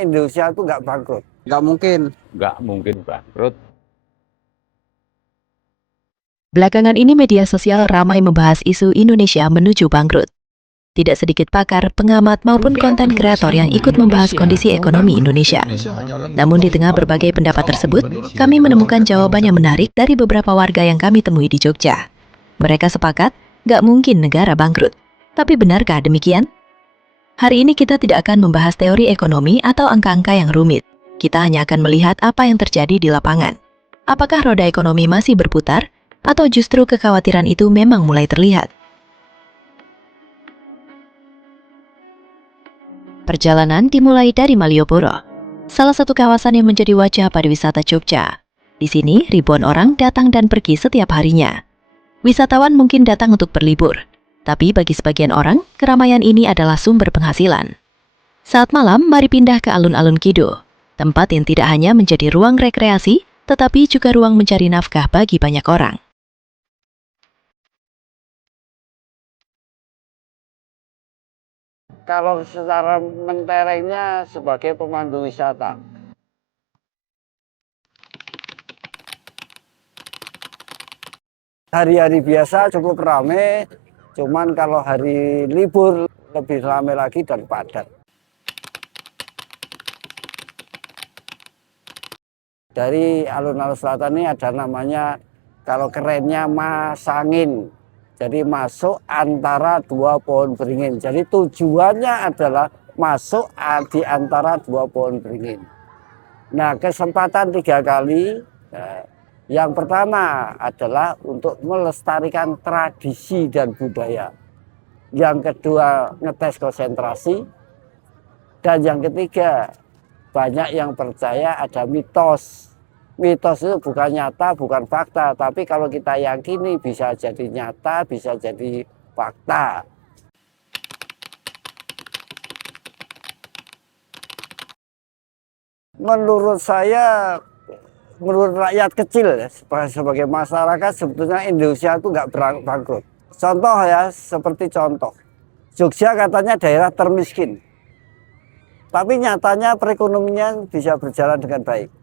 Indonesia itu nggak bangkrut. Nggak mungkin bangkrut. Belakangan ini media sosial ramai membahas isu Indonesia menuju bangkrut. Tidak sedikit pakar, pengamat maupun konten kreator yang ikut membahas kondisi ekonomi Indonesia. Namun di tengah berbagai pendapat tersebut, kami menemukan jawaban yang menarik dari beberapa warga yang kami temui di Jogja. Mereka sepakat, nggak mungkin negara bangkrut. Tapi benarkah demikian? Hari ini kita tidak akan membahas teori ekonomi atau angka-angka yang rumit. Kita hanya akan melihat apa yang terjadi di lapangan. Apakah roda ekonomi masih berputar? Atau justru kekhawatiran itu memang mulai terlihat? Perjalanan dimulai dari Malioboro, salah satu kawasan yang menjadi wajah pariwisata Jogja. Di sini, ribuan orang datang dan pergi setiap harinya. Wisatawan mungkin datang untuk berlibur, tapi bagi sebagian orang, keramaian ini adalah sumber penghasilan. Saat malam, mari pindah ke alun-alun Kido, tempat yang tidak hanya menjadi ruang rekreasi, tetapi juga ruang mencari nafkah bagi banyak orang. Kalau secara menterengnya sebagai pemandu wisata. Hari-hari biasa cukup ramai, cuman kalau hari libur lebih ramai lagi dan padat. Dari alun-alun selatan ini ada namanya, kalau kerennya Masangin. Jadi masuk antara dua pohon beringin. Jadi tujuannya adalah masuk di antara dua pohon beringin. Nah, kesempatan 3 kali. Yang pertama adalah untuk melestarikan tradisi dan budaya. Yang kedua, ngetes konsentrasi. Dan yang ketiga, banyak yang percaya ada mitos. Mitos itu bukan nyata, bukan fakta, tapi kalau kita yakini bisa jadi nyata, bisa jadi fakta. Menurut saya, menurut rakyat kecil ya, sebagai masyarakat, sebetulnya Indonesia itu nggak bangkrut. Contoh ya, seperti contoh, Jogja katanya daerah termiskin, tapi nyatanya perekonomian bisa berjalan dengan baik.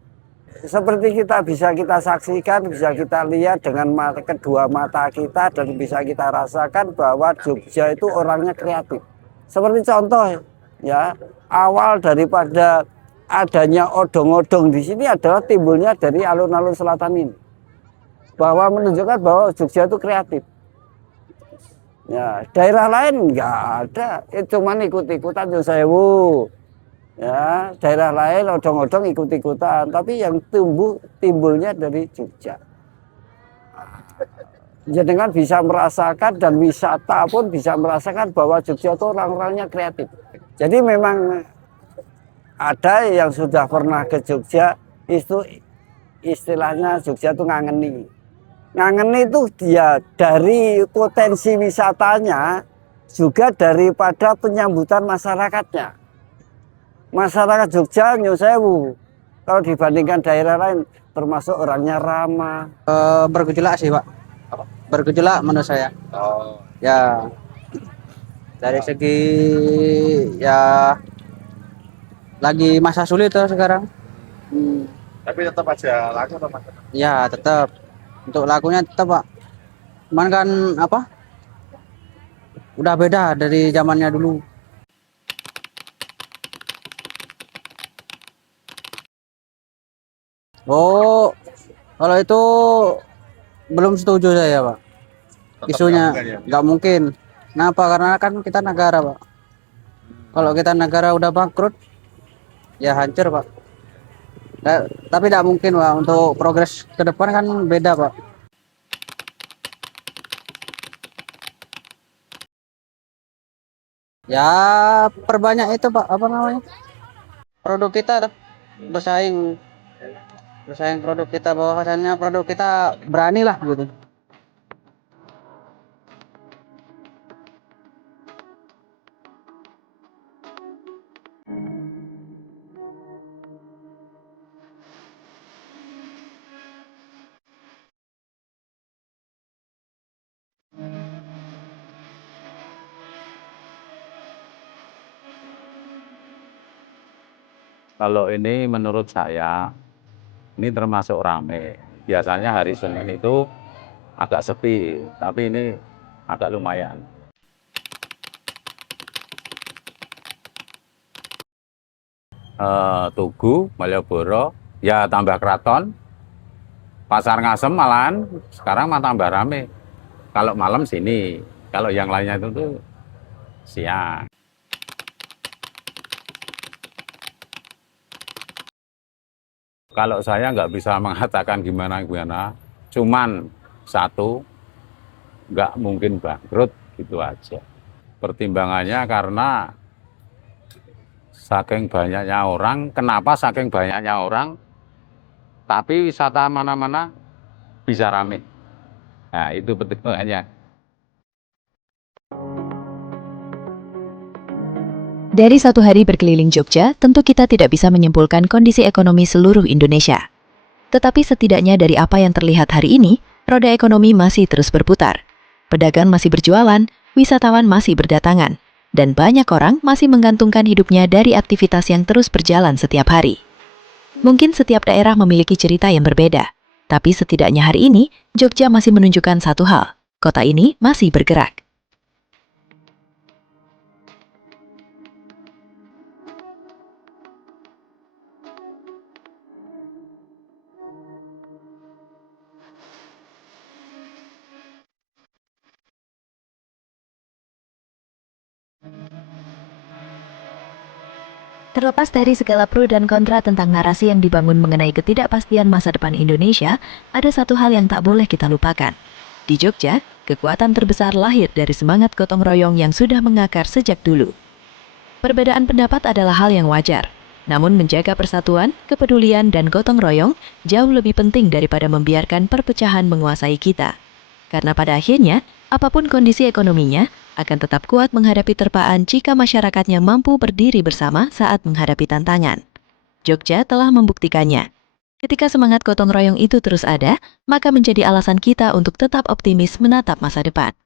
Seperti bisa kita saksikan, bisa kita lihat dengan kedua mata kita, dan bisa kita rasakan bahwa Jogja itu orangnya kreatif. Seperti contoh ya, awal daripada adanya odong-odong di sini adalah timbulnya dari alun-alun selatan ini. Bahwa menunjukkan bahwa Jogja itu kreatif. Ya, daerah lain nggak ada, itu cuma ikut-ikutan Nyun Sewu. Ya, daerah lain odong-odong ikut-ikutan, tapi yang timbulnya dari Jogja. Jenengan bisa merasakan, dan wisata pun bisa merasakan bahwa Jogja itu orang-orangnya kreatif. Jadi memang ada yang sudah pernah ke Jogja, itu istilahnya Jogja itu ngangeni. Ngangeni itu dia dari potensi wisatanya, juga daripada penyambutan masyarakatnya. Masyarakat Jogja Nyun Sewu, kalau dibandingkan daerah lain, termasuk orangnya ramah. Bergejolak sih, Pak. Bergejolak menurut saya. Ya, dari segi ya lagi masa sulit tuh sekarang. Tapi tetap aja laku teman. Ya, tetap untuk lakunya tetap, Pak. Cuman kan apa? Udah beda dari zamannya dulu. Oh, kalau itu belum setuju saya, Pak. Isunya nggak mungkin. Kenapa? Karena kan kita negara, Pak. Kalau kita negara udah bangkrut, ya hancur, Pak. Tapi tidak mungkin, Pak. Untuk progres ke depan kan beda, Pak. Ya, perbanyak itu, Pak. Apa namanya? Produk kita tuh, bersaing. Bersaing produk kita, bahwasannya produk kita berani lah gitu. Kalau ini menurut saya, ini termasuk rame. Biasanya hari Senin itu agak sepi, tapi ini agak lumayan. Tugu, Malioboro, ya tambah Keraton, Pasar Ngasem malahan sekarang mah tambah rame. Kalau malam sini, kalau yang lainnya itu tuh siang. Kalau saya nggak bisa mengatakan gimana-gimana, cuman satu, nggak mungkin bangkrut, gitu aja. Pertimbangannya karena saking banyaknya orang, kenapa saking banyaknya orang, tapi wisata mana-mana bisa rame. Nah, itu pertimbangannya. Dari 1 hari berkeliling Jogja, tentu kita tidak bisa menyimpulkan kondisi ekonomi seluruh Indonesia. Tetapi setidaknya dari apa yang terlihat hari ini, roda ekonomi masih terus berputar. Pedagang masih berjualan, wisatawan masih berdatangan, dan banyak orang masih menggantungkan hidupnya dari aktivitas yang terus berjalan setiap hari. Mungkin setiap daerah memiliki cerita yang berbeda, tapi setidaknya hari ini, Jogja masih menunjukkan satu hal, kota ini masih bergerak. Terlepas dari segala pro dan kontra tentang narasi yang dibangun mengenai ketidakpastian masa depan Indonesia, ada satu hal yang tak boleh kita lupakan. Di Jogja, kekuatan terbesar lahir dari semangat gotong royong yang sudah mengakar sejak dulu. Perbedaan pendapat adalah hal yang wajar, namun menjaga persatuan, kepedulian, dan gotong royong jauh lebih penting daripada membiarkan perpecahan menguasai kita. Karena pada akhirnya, apapun kondisi ekonominya, akan tetap kuat menghadapi terpaan jika masyarakatnya mampu berdiri bersama saat menghadapi tantangan. Jogja telah membuktikannya. Ketika semangat gotong royong itu terus ada, maka menjadi alasan kita untuk tetap optimis menatap masa depan.